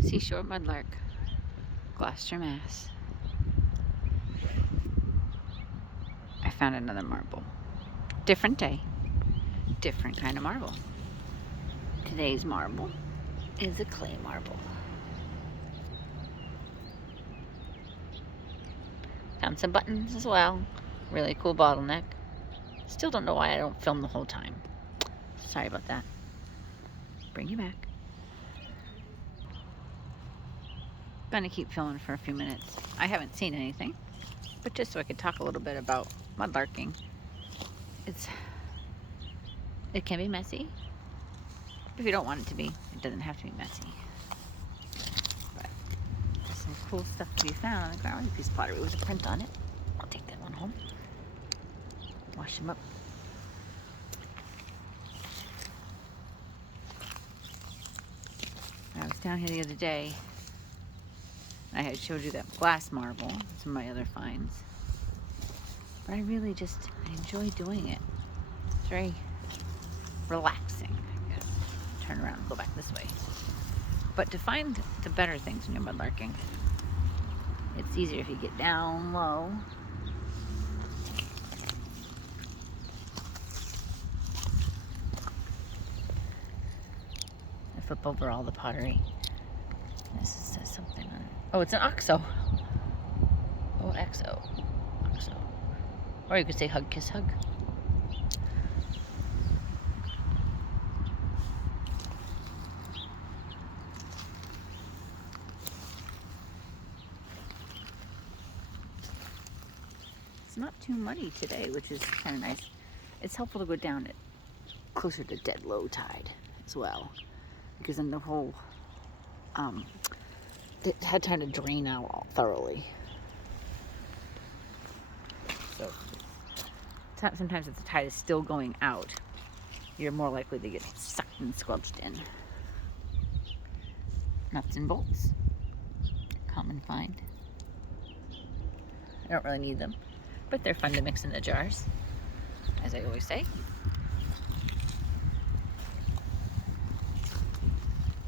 Seashore Mudlark, Gloucester, Mass. I found another marble. Different day, different kind of marble. Today's marble is a clay marble. Found some buttons as well. Really cool bottleneck. Still don't know why I don't film the whole time. Sorry about that. Bring you back. Gonna keep filming for a few minutes. I haven't seen anything, but just so I could talk a little bit about mudlarking. It can be messy. If you don't want it to be, it doesn't have to be messy. But there's some cool stuff to be found on the ground. A piece of pottery with a print on it. I'll take that one home. Wash them up. I was down here the other day. I had showed you that glass marble, some of my other finds. But I really I enjoy doing it. It's very relaxing. I gotta turn around and go back this way. But to find the better things when you're mudlarking, it's easier if you get down low. I flip over all the pottery. This says something on it. Oh, it's an OXO. OXO. OXO. Or you could say hug, kiss, hug. It's not too muddy today, which is kind of nice. It's helpful to go down it closer to dead low tide as well, because then the whole it had time to drain out thoroughly. So sometimes if the tide is still going out, you're more likely to get sucked and squelched in. Nuts and bolts, common find. I don't really need them, but they're fun to mix in the jars, as I always say.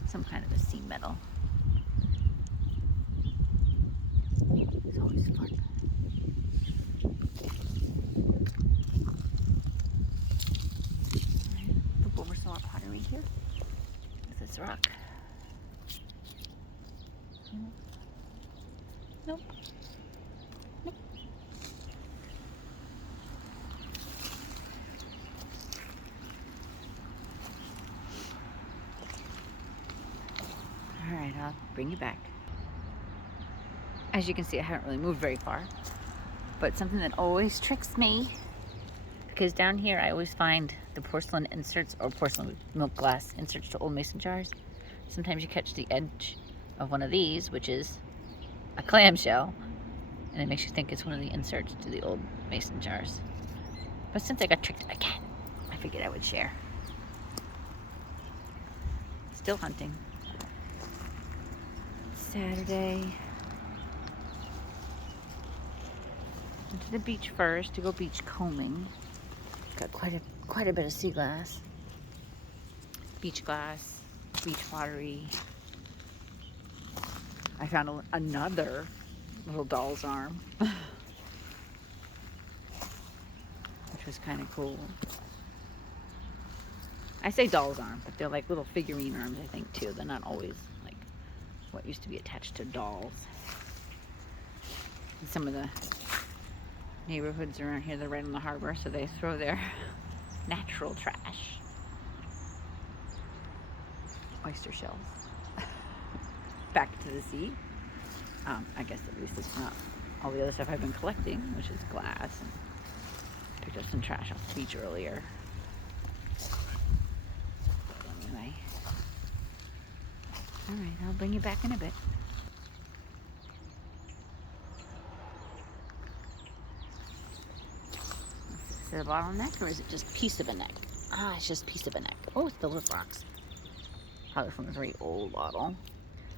Some kind of a sea metal. It's always fun. Flip over some more pottery here with this rock. Nope. Nope. All right, I'll bring you back. As you can see, I haven't really moved very far, but something that always tricks me, because down here I always find the porcelain inserts or porcelain milk glass inserts to old mason jars. Sometimes you catch the edge of one of these, which is a clamshell, and it makes you think it's one of the inserts to the old mason jars. But since I got tricked again, I figured I would share. Still hunting. Saturday. Went to the beach first to go beach combing. Got quite a bit of sea glass, beach glass, beach pottery. I found another little doll's arm, which was kind of cool. I say doll's arm, but they're like little figurine arms, I think, too. They're not always like what used to be attached to dolls. And some of the neighborhoods around here, they're right on the harbor, so they throw their natural trash. Oyster shells back to the sea. I guess at least it's not all the other stuff I've been collecting, which is glass. And picked up some trash off the beach earlier. But anyway, all right, I'll bring you back in a bit. Is it a bottleneck or is it just piece of a neck? Ah, it's just piece of a neck. Oh, it's filled with rocks. Probably from a very old bottle.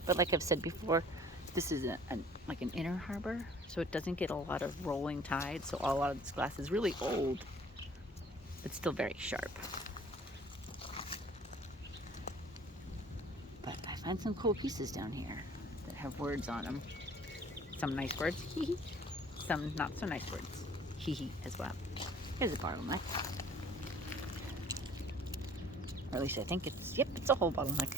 But like I've said before, this is like an inner harbor, so it doesn't get a lot of rolling tide. So a lot of this glass is really old, but still very sharp. But I Find some cool pieces down here that have words on them. Some nice words, hee hee. Some not so nice words, hee hee as well. Here's a bottleneck. Or at least I think it's a whole bottleneck.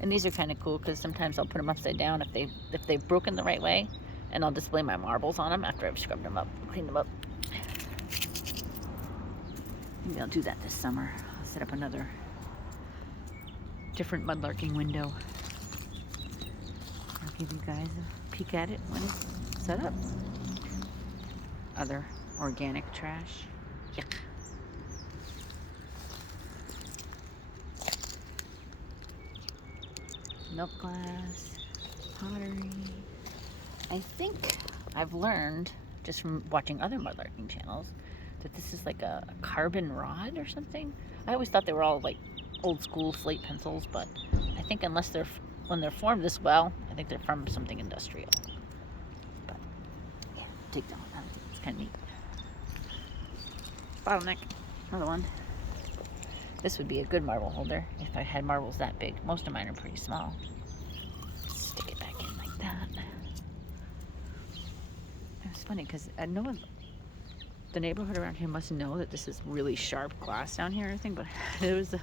And these are kind of cool because sometimes I'll put them upside down if they've broken the right way, and I'll display my marbles on them after I've scrubbed them up, cleaned them up. Maybe I'll do that this summer. I'll set up another different mudlarking window. I'll give you guys a peek at it when it's set up. Other organic trash. Yuck. Milk glass, pottery. I think I've learned just from watching other mudlarking channels that this is like a carbon rod or something. I always thought they were all like old school slate pencils, but I think when they're formed this well, I think they're from something industrial. But yeah, take that one. I think it's kind of neat. Bottleneck, another one. This would be a good marble holder if I had marbles that big. Most of mine are pretty small. Stick it back in like that. It's funny because I know the neighborhood around here must know that this is really sharp glass down here, I think, but there was a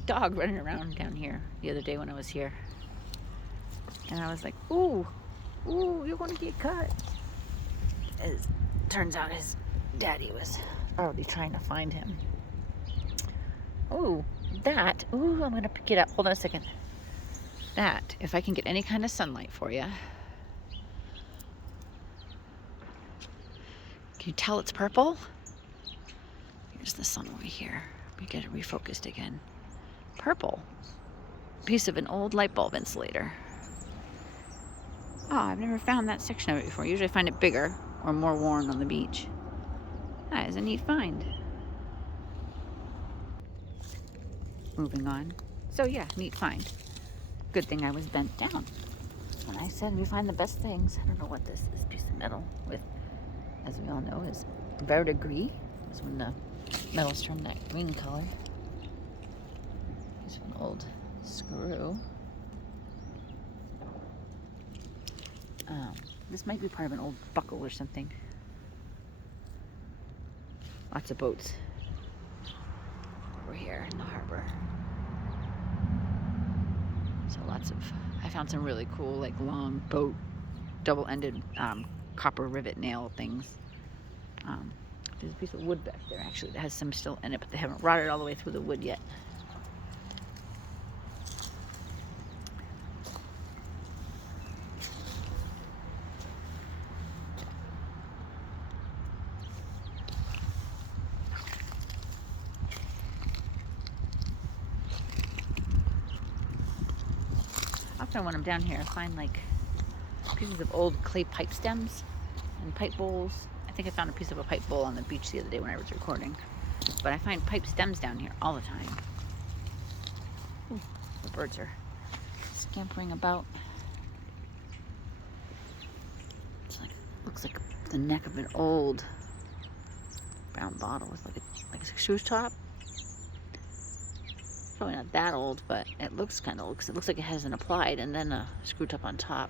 dog running around down here the other day when I was here. And I was like, ooh, you're gonna get cut. Turns out his daddy was already trying to find him. Ooh, I'm gonna pick it up. Hold on a second. That, if I can get any kind of sunlight for you. Can you tell it's purple? Here's the sun over here. We get it refocused again. Purple. Piece of an old light bulb insulator. Oh, I've never found that section of it before. Usually I find it bigger or more worn on the beach. That is a neat find. Moving on. So yeah, neat find. Good thing I was bent down. When I said we find the best things, I don't know what this piece of metal with, as we all know, is verdigris. Is when the metals turn that green color. Here's an old screw. This might be part of an old buckle or something. Lots of boats over here in the harbor. So I found some really cool, like long boat, double-ended copper rivet nail things. There's a piece of wood back there actually that has some still in it, but they haven't rotted all the way through the wood yet. Often when I'm down here, I find like pieces of old clay pipe stems and pipe bowls. I think I found a piece of a pipe bowl on the beach the other day when I was recording. But I find pipe stems down here all the time. Ooh, the birds are scampering about. It's like, looks like the neck of an old brown bottle with like a shoe top. Probably not that old, but it looks like it has an applied and then a screw top on top.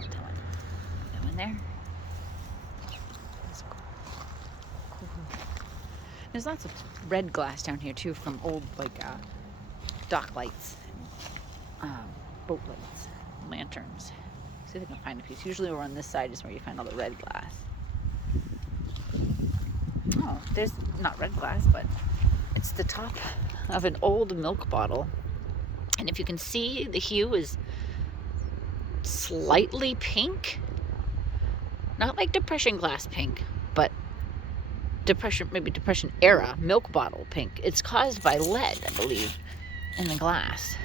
Go in there. There's lots of red glass down here too from old dock lights, and, boat lights, lanterns. See if I can find a piece. Usually over on this side is where you find all the red glass. Oh, there's not red glass, but it's the top of an old milk bottle. And if you can see, the hue is slightly pink. Not like Depression glass pink, but maybe Depression era milk bottle pink. It's caused by lead, I believe, in the glass.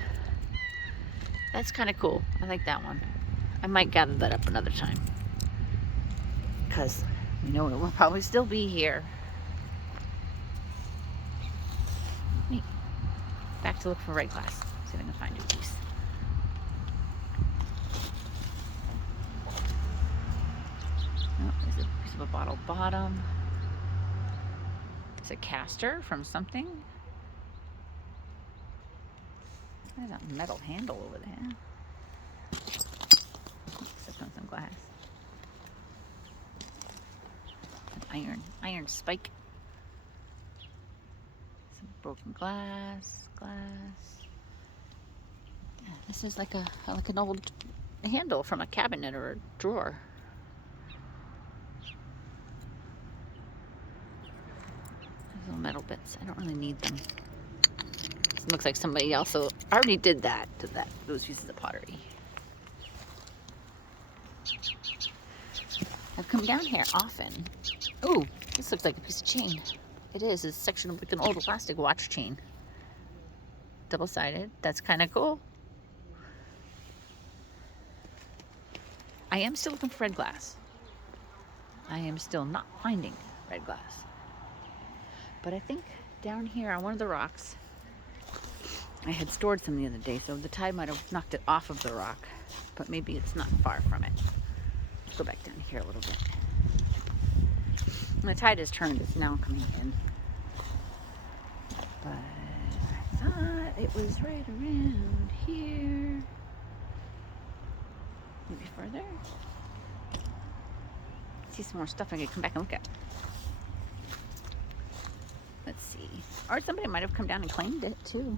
That's kind of cool. I like that one. I might gather that up another time, because we know it will probably still be here. Neat. Back to look for red glass. See if I can find a piece. Oh, there's a piece of a bottle bottom. It's a caster from something. There's a metal handle over there. Stepped on some glass. An iron spike. Some broken glass. Yeah, this is like an old handle from a cabinet or a drawer. These little metal bits. I don't really need them. It looks like somebody also already did that to those pieces of pottery. I've come down here often. Ooh, this looks like a piece of chain. It is. It's a section of like an old plastic watch chain. Double-sided. That's kind of cool. I am still looking for red glass. I am still not finding red glass. But I think down here on one of the rocks, I had stored some the other day, so the tide might have knocked it off of the rock, but maybe it's not far from it. Let's go back down here a little bit. And the tide has turned, it's now coming in. But I thought it was right around here. Maybe further. See some more stuff I could come back and look at. Let's see. Or somebody might have come down and claimed it too.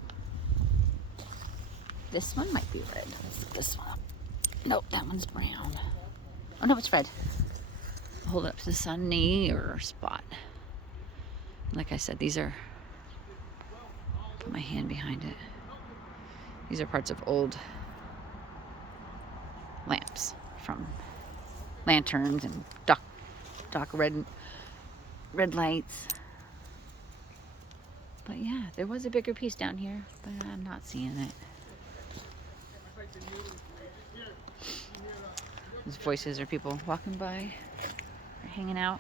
This one might be red. Let's look this one up. Nope, that one's brown. Oh no, it's red. I'll hold it up to the sunnier spot. Like I said, these are, put my hand behind it. These are parts of old lamps from lanterns and dock red lights. But yeah, there was a bigger piece down here, but I'm not seeing it. These voices are people walking by or hanging out.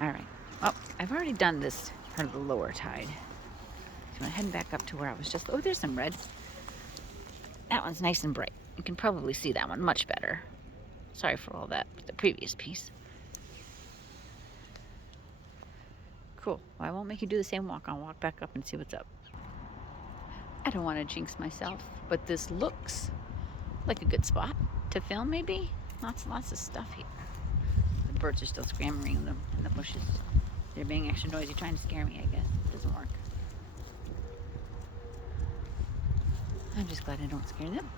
All right. Well, I've already done this part of the lower tide. So I'm heading back up to where I was just. Oh, there's some red. That one's nice and bright. You can probably see that one much better. Sorry for all that with the previous piece. Cool. Well, I won't make you do the same walk. I'll walk back up and see what's up. I don't want to jinx myself, but this looks like a good spot to film, maybe. Lots of stuff here. The birds are still scrambling in the bushes. They're being extra noisy, trying to scare me, I guess. It doesn't work. I'm just glad I don't scare them.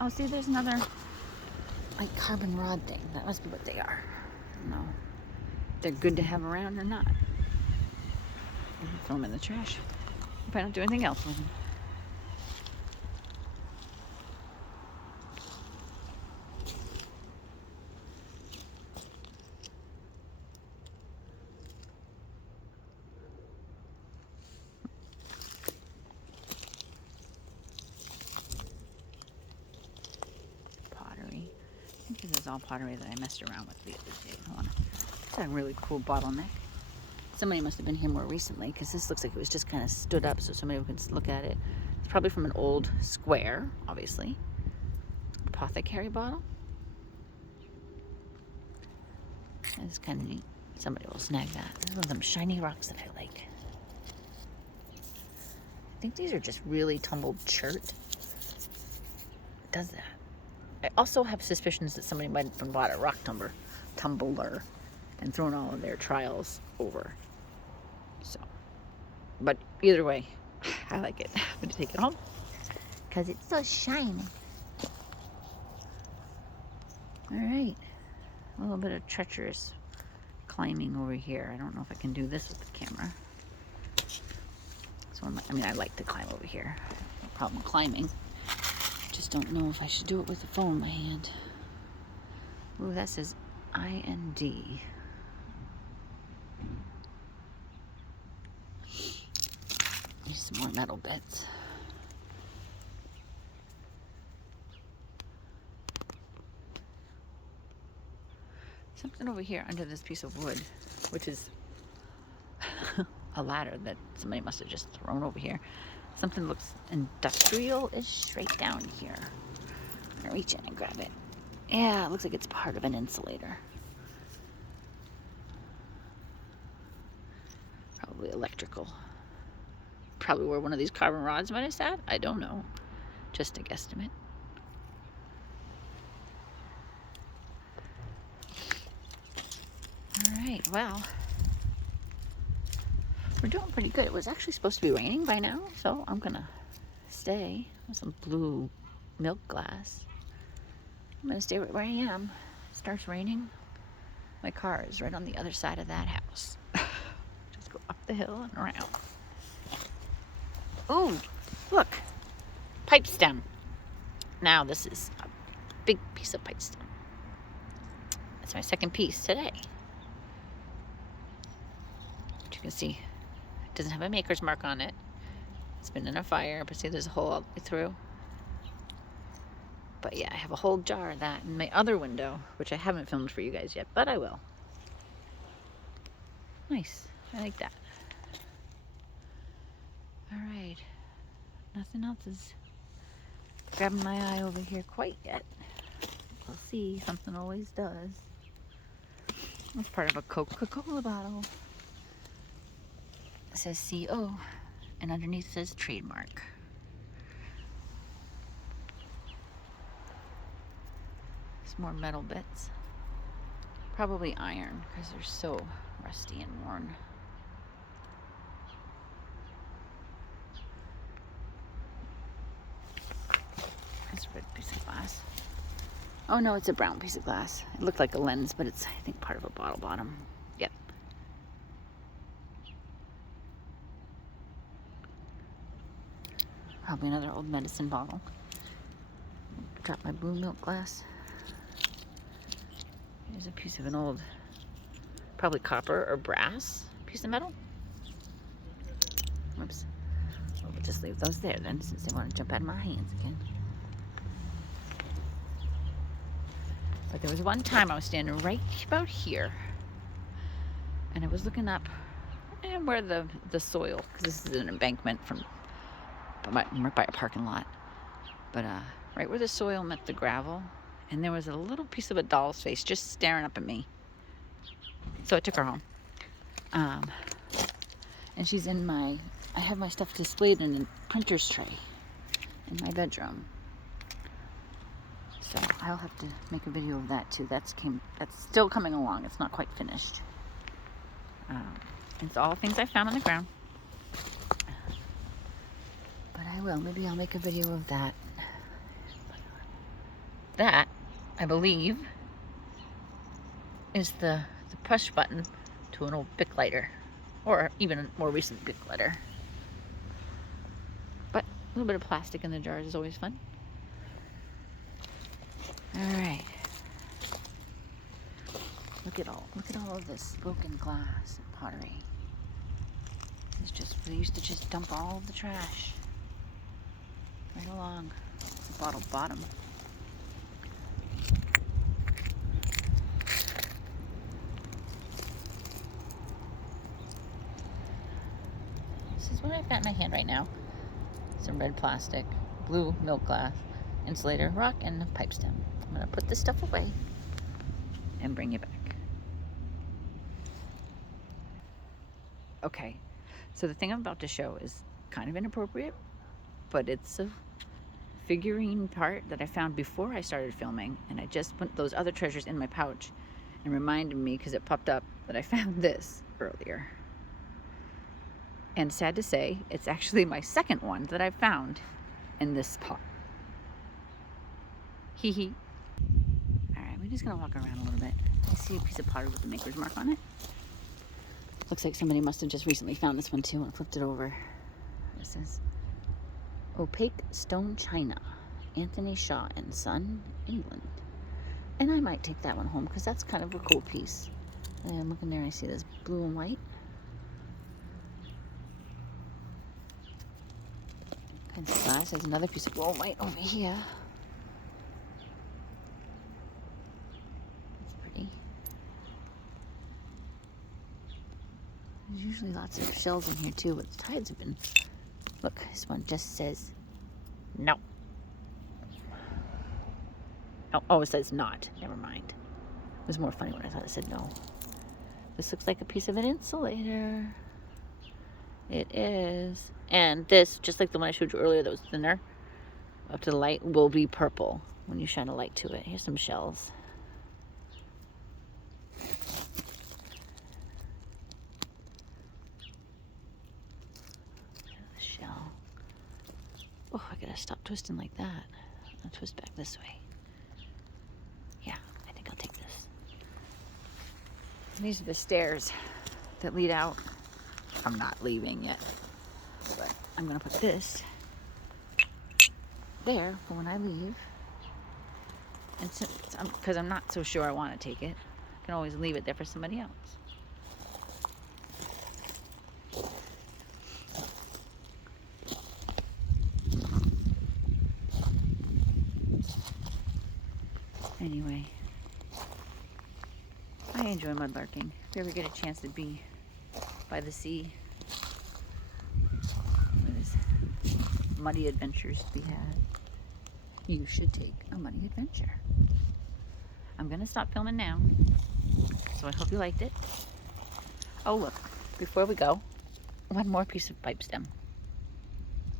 Oh, see, there's another like carbon rod thing. That must be what they are. I don't know. They're good to have around or not. Throw them in the trash if I don't do anything else with them. Pottery. I think this is all pottery that I messed around with the other day. Hold on. It's a really cool bottleneck. Somebody must have been here more recently because this looks like it was just kind of stood up so somebody can look at it. It's probably from an old square, obviously. Apothecary bottle. That's kind of neat. Somebody will snag that. This is one of them shiny rocks that I like. I think these are just really tumbled chert. It does that. I also have suspicions that somebody might have bought a rock tumbler and thrown all of their trials over. So, but either way, I like it. I'm going to take it home because it's so shiny. All right, a little bit of treacherous climbing over here. I don't know if I can do this with the camera. So I like to climb over here. No problem climbing. Just don't know if I should do it with the phone in my hand. Ooh, that says IND. There's some more metal bits. Something over here under this piece of wood, which is a ladder that somebody must have just thrown over here. Something looks industrial-ish right down here. I'm gonna reach in and grab it. Yeah, it looks like it's part of an insulator. Probably electrical. probably where one of these carbon rods might have sat. I don't know. Just a guesstimate. Alright, well, we're doing pretty good. It was actually supposed to be raining by now, so I'm gonna stay with some blue milk glass. I'm gonna stay right where I am. It starts raining. My car is right on the other side of that house. Just go up the hill and around. Oh, look, pipe stem. Now this is a big piece of pipe stem. That's my second piece today. But you can see it doesn't have a maker's mark on it. It's been in a fire, but see there's a hole all the way through. But yeah, I have a whole jar of that in my other window, which I haven't filmed for you guys yet, but I will. Nice, I like that. All right, nothing else is grabbing my eye over here quite yet. We'll see, something always does. It's part of a Coca-Cola bottle. It says CO, and underneath says trademark. Some more metal bits. Probably iron, because they're so rusty and worn. It's a red piece of glass. Oh no, it's a brown piece of glass. It looked like a lens, but it's, I think, part of a bottle bottom. Yep. Probably another old medicine bottle. Drop my blue milk glass. Here's a piece of an old, probably copper or brass piece of metal. Whoops. Well, we'll just leave those there then, since they want to jump out of my hands again. But there was one time I was standing right about here, and I was looking up where the soil, because this is an embankment from right by a parking lot, but right where the soil met the gravel, and there was a little piece of a doll's face just staring up at me. So I took her home. And she's in my, I have my stuff displayed in a printer's tray in my bedroom. So I'll have to make a video of that too. That's still coming along. It's not quite finished. It's all things I found on the ground. But I will. Maybe I'll make a video of that. That, I believe, is the push button to an old Bic lighter, or even a more recent Bic lighter. But a little bit of plastic in the jars is always fun. All right. Look at all of this broken glass and pottery. It's just, we used to just dump all of the trash right along the bottle bottom. This is what I've got in my hand right now. Some red plastic, blue milk glass, insulator, rock, and a pipe stem. I'm gonna put this stuff away and bring you back. Okay, so the thing I'm about to show is kind of inappropriate, but it's a figurine part that I found before I started filming, and I just put those other treasures in my pouch and reminded me, because it popped up, that I found this earlier. And sad to say, it's actually my second one that I've found in this spot. Hee hee. Alright, we're just gonna walk around a little bit. I see a piece of pottery with the maker's mark on it. Looks like somebody must have just recently found this one too and flipped it over. This is Opaque Stone China, Anthony Shaw and Son, England. And I might take that one home because that's kind of a cool piece. And I'm looking there, I see this blue and white. Kind of glass. There's another piece of blue and white over here. That's pretty. There's usually lots of shells in here too, but the tides have been... Look, this one just says no. Oh, it says not. Never mind. It was more funny when I thought it said no. This looks like a piece of an insulator. It is. And this, just like the one I showed you earlier that was thinner, up to the light, will be purple when you shine a light to it. Here's some shells. Shell. Oh, I gotta stop twisting like that. I'll twist back this way. Yeah, I think I'll take this. These are the stairs that lead out. I'm not leaving yet, but I'm gonna put this there for when I leave. And because I'm not so sure I want to take it, I can always leave it there for somebody else. Anyway, I enjoy mudlarking. If you ever get a chance to be by the sea, there's muddy adventures to be had. You should take a muddy adventure. I'm gonna stop filming now, so I hope you liked it. Oh look, before we go, one more piece of pipe stem.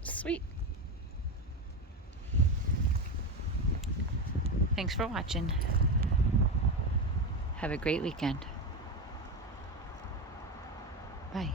Sweet. Thanks for watching. Have a great weekend. Bye.